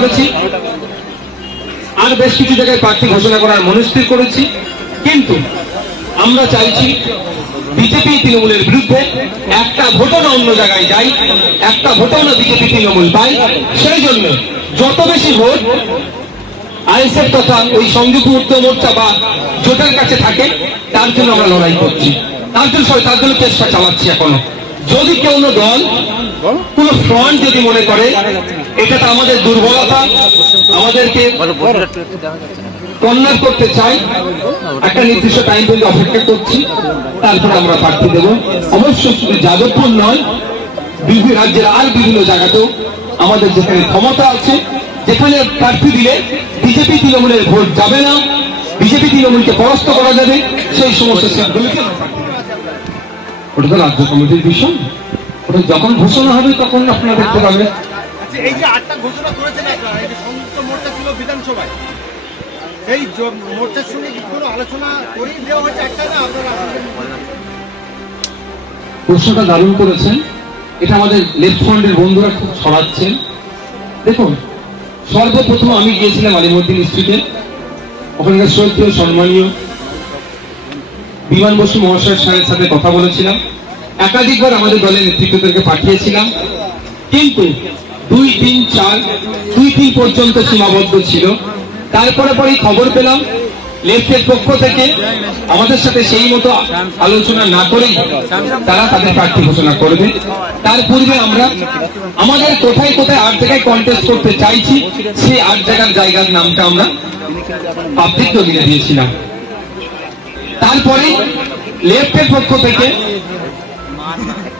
করেছি, আর বেশ কিছু জায়গায় প্রার্থী ঘোষণা করার মনস্থির করেছি। কিন্তু আমরা চাইছি বিজেপি তৃণমূলের বিরুদ্ধে একটা ভোটও না অন্য জায়গায় যাই, একটা ভোটও না বিজেপি তৃণমূল পাই। সেই জন্য যত বেশি ভোট আইএসএফ তথা ওই সংযুক্ত মুক্ত মোর্চা বা জোটের কাছে থাকে, তার জন্য আমরা লড়াই করছি, তার জন্য চেষ্টা চালাচ্ছি এখনো। যদি কেউ দল কোন ফ্রন্ট যদি মনে করে এটা তো আমাদের দুর্বলতা, আমাদেরকে কর্নার করতে চাই, একটা নির্দিষ্ট টাইম পর্যন্ত অপেক্ষা করছি, তারপরে আমরা প্রার্থী দেব। অবশ্য শুধু যাদবপুর নয়, বিভিন্ন রাজ্যের আর বিভিন্ন জায়গাতেও আমাদের যেখানে ক্ষমতা আছে, যেখানে প্রার্থী দিলে বিজেপি তৃণমূলের ভোট যাবে না, বিজেপি তৃণমূলকে পরাস্ত করা যাবে, সেই সমস্ত সিটগুলিকে ওটা তো রাজ্য কমিটির বিষয়। ওটা যখন ঘোষণা হবে তখন আপনারা দেখতে পাবেন। এই যে 8টা ঘোষণা করেছেন আপনারা, এই যে সংযুক্ত মোর্চা ছিল বিধানসভায়, এই মোর্চার সঙ্গে কি কোনো আলোচনা করেই দেওয়া হয়েছে একটা না? আপনারা প্রশ্নটা দারুণ করেছেন, এটা আমাদের লেফট ফ্রন্টের বন্ধুরা খুব ছড়াচ্ছেন। দেখুন, সর্বপ্রথম আমি গিয়েছিলাম আলিমুদ্দিন স্ট্রিটে, ওখানকার শ্রদ্ধেয় সম্মানীয় বিমান বসু মহাশয়ের সাথে কথা বলেছিলাম, একাধিকবার আমাদের দলের নেতৃত্বদেরকে পাঠিয়েছিলাম, কিন্তু 2, 3, 4, 2, 3 পর্যন্ত সীমাবদ্ধ ছিল। তারপরে পরেই খবর পেলাম লেফটের পক্ষ থেকে আমাদের সাথে সেই মতো আলোচনা না করেই তারা তাদের প্রার্থী ঘোষণা করবে। তার পূর্বে আমরা আমাদের কোথায় কোথায় 8 জায়গায় কন্টেস্ট করতে চাইছি, সেই 8 জায়গার নামটা আমরা পাবলিক ডোমিনে দিয়েছিলাম। তারপরে লেফটের পক্ষ থেকে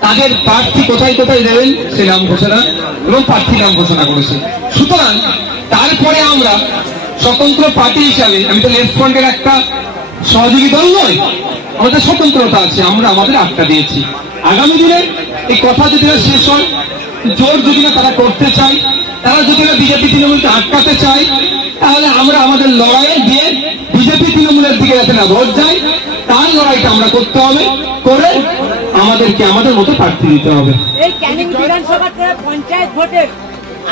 তাদের প্রার্থী কোথায় কোথায় দেবেন সে নাম ঘোষণা এবং প্রার্থী নাম ঘোষণা করেছে। সুতরাং তারপরে আমরা স্বতন্ত্র পার্টি হিসাবে, আমি তো লেফট ফ্রন্টের একটা সহযোগী দল নয়, আমাদের স্বতন্ত্রতা আছে, আমরা আমাদের 8টা দিয়েছি। আগামী দিনে এই কথা যদি না শেষ হয়, জোর যদি না তারা করতে চায়, তারা যদি না বিজেপি তৃণমূলকে আটকাতে চায়, তাহলে আমরা আমাদের লড়াই দিয়ে বিজেপি তৃণমূলের দিকে যাতে না ভোট যায়, তার লড়াইটা আমরা করতে হবে, করে আমাদেরকে আমাদের মতো প্রার্থী দিতে হবে। এই ক্যানিং বিধানসভাতে পঞ্চায়েত ভোটে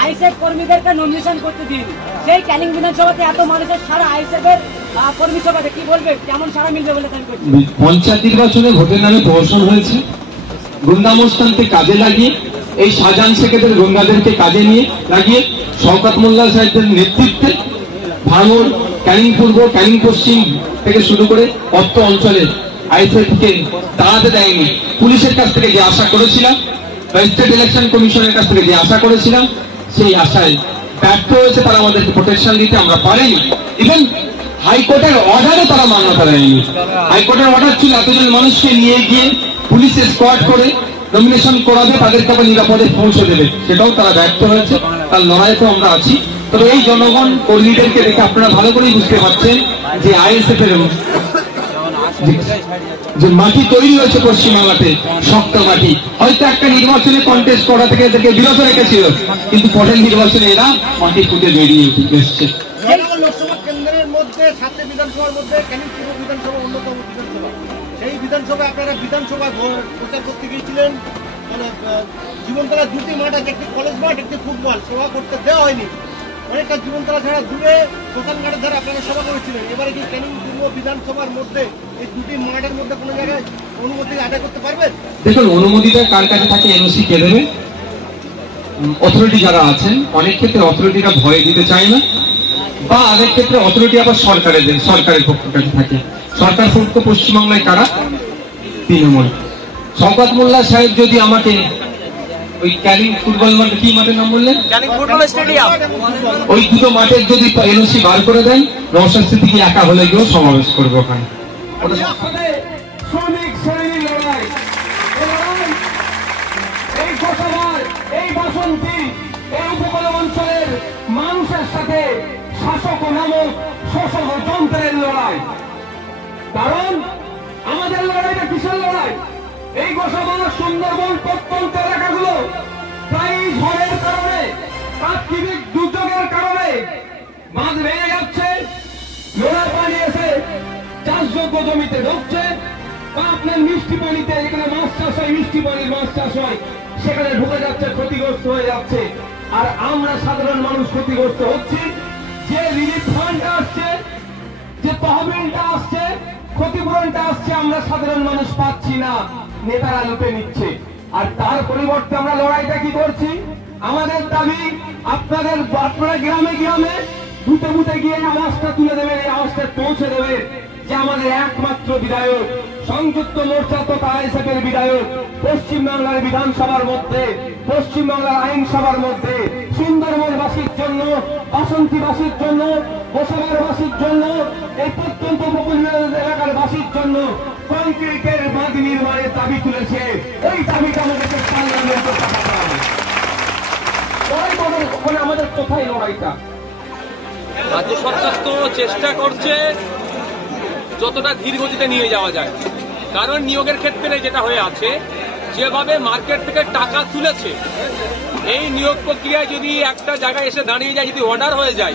আইএসএফ কর্মীদেরকে নমিনেশন করতে দিন, সেই ক্যানিং বিধানসভাতে এত মানুষের সারা আইএসএফ এর কর্মী সভাতে কি বলবে, কেমন সারা মিলবে বলে দাবি করছেন? পঞ্চায়েত নির্বাচনে ভোটের নামে প্রহসন হয়েছে, গুন্ডামস্তানকে কাজে লাগিয়ে, এই শাহজাহান শেখেদের গুন্ডাদেরকে কাজে নিয়ে লাগিয়ে শওকত মোল্লা সাহেবদের নেতৃত্বে ভাঙড়, ক্যানিং পূর্ব, ক্যানিং পশ্চিম থেকে শুরু করে অত্র অঞ্চলে আইএসএফকে দাঁড়াতে দেয়নি। পুলিশের কাছ থেকে যে আশা করেছিলাম, স্টেট ইলেকশন কমিশনের কাছ থেকে যে আশা করেছিলাম, সেই আশায় ব্যর্থ হয়েছে। তারা আমাদেরকে প্রোটেকশন দিতে আমরা পারিনি। ইভেন হাইকোর্টের অর্ডারও তারা মান্যতা দেয়নি। হাইকোর্টের অর্ডার ছিল এতজন মানুষকে নিয়ে গিয়ে পুলিশে স্কোয়াড করে নমিনেশন করাবে, তাদেরকে আবার নিরাপদে পৌঁছে দেবে, সেটাও তারা ব্যর্থ হয়েছে। তার লড়াইতে আমরা আছি। তবে এই জনগণ কর্মীদেরকে দেখে আপনারা ভালো করেই বুঝতে পারছেন যে আইএসএফ এর যে মাটি তৈরি হয়েছে পশ্চিমবাংলাতে, শক্ত মাটি। হয়তো একটা নির্বাচনে কন্টেস্ট করা থেকে এদেরকে বিরত রেখেছিল, কিন্তু পরের নির্বাচনে এরা মাটি ফুটে বেরিয়ে এসছে। লোকসভা কেন্দ্রের মধ্যে 7টি বিধানসভার মধ্যে ক্যানিং পূর্ব বিধানসভা অন্যতম বিধানসভা। সেই বিধানসভায় আপনারা বিধানসভা প্রচার করতে গিয়েছিলেন, মানে জীবনতলা 2টি মাঠ আছে, একটি কলেজ মাঠ, একটি ফুটবল, সভা করতে দেওয়া হয়নি। অনেকটা জীবনতলা ছাড়া দূরে শ্মশানঘাটের ধারে আপনারা সভা করেছিলেন। এবারে কি ক্যানিং পূর্ব বিধানসভার মধ্যে এই 2টি মাঠের মধ্যে কোনো জায়গায় অনুমতি আদায় করতে পারবেন? দেখুন, অনুমতিটা কার কাছে থাকে, এনওসি কে দেবে? অথরিটি যারা আছেন, অনেক ক্ষেত্রে অথরিটিরা ভয় দিতে চায় না, বা অনেক ক্ষেত্রে অথরিটি আবার সরকারের পক্ষ কাছে থাকে। সরকার পক্ষ পশ্চিমবাংলায় কারা? তৃণমূল। শওকত মোল্লা সাহেব যদি আমাকে ওই ক্যানিং ফুটবল মাঠে, কি মাঠের নাম বললেন? ক্যানিং ফুটবল স্টেডিয়াম, ওই 2টো মাঠের যদি এনওসি বার করে দেন, নওশাদ সিদ্দিকী একা হলে গিয়েও সমাবেশ করবে ওখানে। শ্রমিক শ্রেণীর লড়াই, এই গোসাবার, এই বাসন্তী, এই উপকূল অঞ্চলের মানুষের সাথে শাসক নামক শোষক যন্ত্রের লড়াই। কারণ আমাদের লড়াইটা কিসের লড়াই? এই গোসাবার, সুন্দরবন প্রত্যন্ত এলাকাগুলো প্রায় ঝড়ের কারণে, প্রাকৃতিক দুর্যোগের কারণে বাঁধ ভেঙে যাচ্ছে, নোনার পানি এসে চাষযোগ্য জমিতে ঢুকছে, বা আপনার মিষ্টি পানিতে, যেখানে মাছ চাষ হয়, মিষ্টি পানির মাছ চাষ হয়, সেখানে ঢুকে যাচ্ছে, ক্ষতিগ্রস্ত হয়ে যাচ্ছে। আর আমরা সাধারণ মানুষ ক্ষতিগ্রস্ত হচ্ছি। যে রিলিফ ফান্ডটা আসছে, যে তহবিলটা আসছে, ক্ষতিপূরণটা আসছে, আমরা সাধারণ মানুষ পাচ্ছি না, নেতারা লুটে নিচ্ছে। আর তার পরিবর্তে আমরা লড়াইটা কি করছি? আমাদের দাবি আপনারা গ্রামে গ্রামে বুথে বুথে গিয়ে আওয়াজটা তুলে দেবেন, এই আওয়াজটা পৌঁছে দেবেন যে আমাদের একমাত্র বিধায়ক, সংযুক্ত মোর্চা তথা আইএসএফের বিধায়ক, পশ্চিমবাংলার বিধানসভার মধ্যে, পশ্চিমবাংলার আইনসভার মধ্যে সুন্দরবনবাসীর জন্য, বাসন্তীবাসীর জন্য, বসাবারবাসীর জন্য, এই প্রত্যন্ত উপকূল এলাকার বাসীর জন্য কংক্রিটের বাঁধ নির্মাণের দাবি তুলেছে। এই দাবিটা আমাদেরকে পার্লামেন্টে পাঠাতে হবে। ওখানে আমাদের কোথায় লড়াইটা? রাজ্য সরকার তো চেষ্টা করছে যতটা ধীর গতিতে নিয়ে যাওয়া যায়, কারণ নিয়োগের ক্ষেত্রে যেটা হয়ে আছে, যেভাবে মার্কেট থেকে টাকা তুলেছে, এই নিয়োগ প্রক্রিয়ায় যদি একটা জায়গায় এসে দাঁড়িয়ে যায়, যদি অর্ডার হয়ে যায়,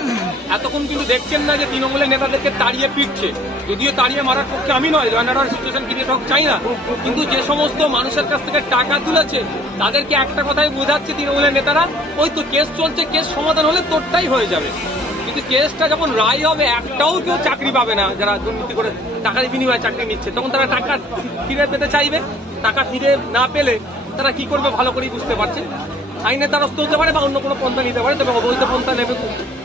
এতক্ষণ কিন্তু দেখছেন না যে তৃণমূলের নেতাদেরকে তাড়িয়ে পিটছে। যদিও তাড়িয়ে মারার পক্ষে আমি নয়, law and order situation create হোক চাই না, কিন্তু যে সমস্ত মানুষের কাছ থেকে টাকা তুলেছে তাদেরকে একটা কথাই বোঝাচ্ছে তৃণমূলের নেতারা, ওই তো কেস চলছে, কেস সমাধান হলে তোরটাই হয়ে যাবে। কিন্তু কেসটা যখন রায় হবে, একটাও কেউ চাকরি পাবে না যারা দুর্নীতি করে টাকার বিনিময়ে চাকরি নিচ্ছে, তখন তারা টাকা ফিরে পেতে চাইবে। টাকা ফিরে না পেলে তারা কি করবে ভালো করেই বুঝতে পারছে। আইনে দ্বারস্থ হতে পারে বা অন্য কোনো পন্থা নিতে পারে, তবে অবৈধ পন্থা নেবে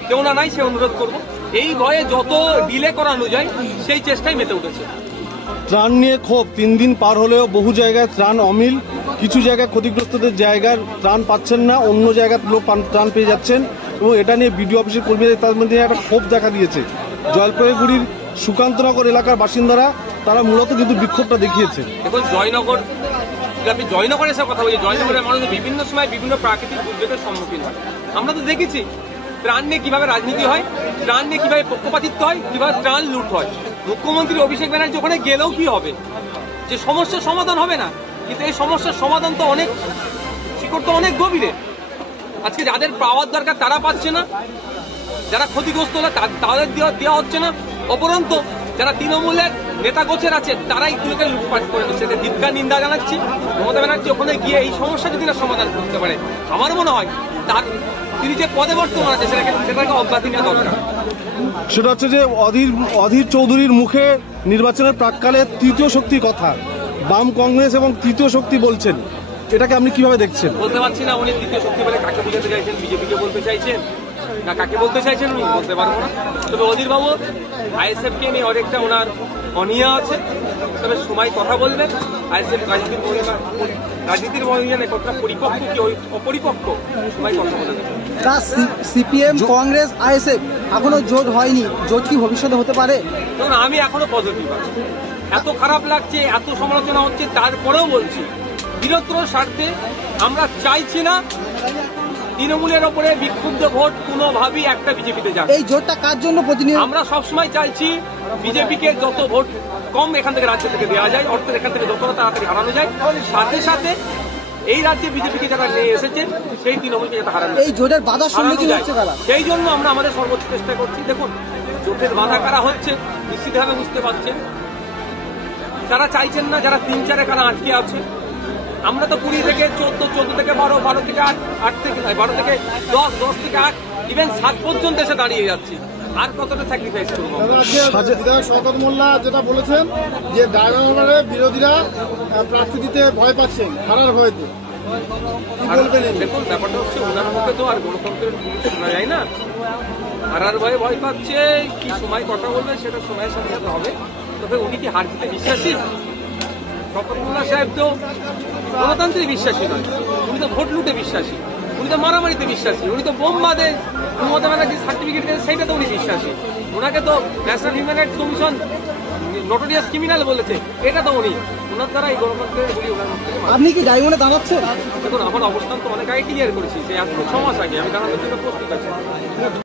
কেউ না নাই, সে অনুরোধ করবো। এই ভয়ে যত ডিলে করানো যায় সেই চেষ্টাই মেতে উঠেছে। ত্রাণ নিয়ে ক্ষোভ 3 দিন পার হলেও বহু জায়গায় ত্রাণ অমিল, কিছু জায়গায় ক্ষতিগ্রস্তদের জায়গার ত্রাণ পাচ্ছেন না, অন্য জায়গার লোক ত্রাণ পেয়ে যাচ্ছেন, এবং এটা নিয়ে বিডিও অফিসের কর্মীদের তার মধ্যে একটা ক্ষোভ দেখা দিয়েছে। জলপাইগুড়ির সুকান্তনগর এলাকার বাসিন্দারা তারা মূলত কিন্তু বিক্ষোভটা দেখিয়েছে। দেখুন, জয়নগর, আপনি জয়নগরে এসে কথা বলছি, জয়নগরের মানুষ বিভিন্ন সময় বিভিন্ন প্রাকৃতিক দুর্যোগের সম্মুখীন হয়। আমরা তো দেখেছি ত্রাণ নিয়ে কিভাবে রাজনীতি হয়, ত্রাণ নিয়ে কিভাবে পক্ষপাতিত্ব হয়, কিভাবে ত্রাণ লুট হয়। মুখ্যমন্ত্রী অভিষেক ব্যানার্জি ওখানে গেলেও কি হবে, যে সমস্যার সমাধান হবে না, কিন্তু এই সমস্যার সমাধান তো অনেক শিকড় তো অনেক গভীরে। আজকে যাদের পাওয়ার দরকার তারা পাচ্ছে না, যারা ক্ষতিগ্রস্ত হলে তাদের দেওয়া হচ্ছে না, অপরন্ত যারা তৃণমূলের নেতা গোছের আছে তারাই তুলে লুটপাট করে দিচ্ছে। ধিক্কার নিন্দা জানাচ্ছি। মমতা ব্যানার্জি ওখানে গিয়ে এই সমস্যা যদি না সমাধান করতে পারে, আমার মনে হয় তার তিনি যে পদে বর্তমান আছে সেটাকে অব্যাহতি নেওয়া দরকার। সেটা হচ্ছে যে অধীর চৌধুরীর মুখে নির্বাচনের প্রাককালে তৃতীয় শক্তির কথা বাম কংগ্রেস এবং তৃতীয় শক্তি বলছেন, এটাকে আপনি কিভাবে দেখছেন? বলতে পারছি না উনি তৃতীয় শক্তি বলে কাকে বোঝাতে চাইছেন, বিজেপিকে বলতে চাইছেন না কাকে বলতে চাইছেন উনি বলতে পারবো না। তবে অধীর বাবু আইএসএফকে নিয়ে অনেকটা ওনার অনিয়া আছে, তবে সময় কথা বলবেন। আইএসএফ রাজনীতির ময়দানে কতটা পরিপক্ক কি অপরিপক্ক, সময় কথা বলে দেবে। সিপিএম, কংগ্রেস, আইএসএফ এখনো জোট হয়নি, জোট কি ভবিষ্যতে হতে পারে? ধরুন, আমি এখনো পজিটিভ আছি। এত খারাপ লাগছে, এত সমালোচনা হচ্ছে, তারপরেও বলছি বৃহত্তর স্বার্থে আমরা চাইছি না তৃণমূলের ওপরে বিক্ষুব্ধ ভোট কোনোভাবেই একটা বিজেপিতে যাবে। এই জোটটা কার জন্য প্রতিনিয়ত? আমরা সবসময় চাইছি বিজেপিকে যত ভোট কম এখান থেকে রাজ্য থেকে দেওয়া যায়, অর্থের এখান থেকে যতটা তাড়াতাড়ি হারানো যায়, সাথে সাথে এই রাজ্যে বিজেপিকে যারা নিয়ে এসেছে সেই তৃণমূলকে যাতে হারানো যায়, এই জোটের বাধার সম্মুখীন হচ্ছে কারা? সেই জন্য আমরা আমাদের সর্বোচ্চ চেষ্টা করছি। দেখুন, জোটের বাধা কারা হচ্ছে নিশ্চিতভাবে বুঝতে পারছেন, যারা চাইছেন না, যারা 3-4 কারা আটকে আছে। আমরা তো 20 থেকে 14, 14 থেকে 12, 12 থেকে 8 থেকে 12 থেকে 10, 10 থেকে 8, ইভেন 7 পর্যন্ত এসে দাঁড়িয়ে যাচ্ছি। আর কতটা স্যাক্রিফাইস করবো? বিধায়ক শওকত মোল্লা যেটা বলেছেন যে ডায়মন্ডে বিরোধীরা প্রার্থী দিতে ভয় পাচ্ছেন, হারার ভয়তে, দেখুন ব্যাপারটা হচ্ছে ওনার মুখে তো আর গণতন্ত্রের শোনা যায় না। হারার ভয়ে ভয় পাচ্ছে, কি সময় কথা বলবে সেটা সময়ের সাথে সাথে হবে। তবে উনি কি হার জিতে বিশ্বাসী? শওকত মোল্লা সাহেব তো গণতন্ত্রে বিশ্বাসী নয়, উনি তো ভোট লুটে বিশ্বাসী, উনি তো মারামারিতে বিশ্বাসী, উনি তো বোম বাদে মমতা ব্যানার্জি সার্টিফিকেট দেন সেইটা তো উনি বিশ্বাসী। ওনাকে তো national human rights commission notorious criminal বলেছে, এটা তো উনি ওনার দ্বারা এই গণতন্ত্রের গুলি ওনার মুখ থেকে। আপনি কি ডায়মন্ডে দাঁড়াচ্ছেন? দেখুন, আমার অবস্থান তো অনেক আগে ক্লিয়ার করেছি, সেই 6 মাস আগে আমি দাঁড়ানোর জন্য প্রস্তুত আছি।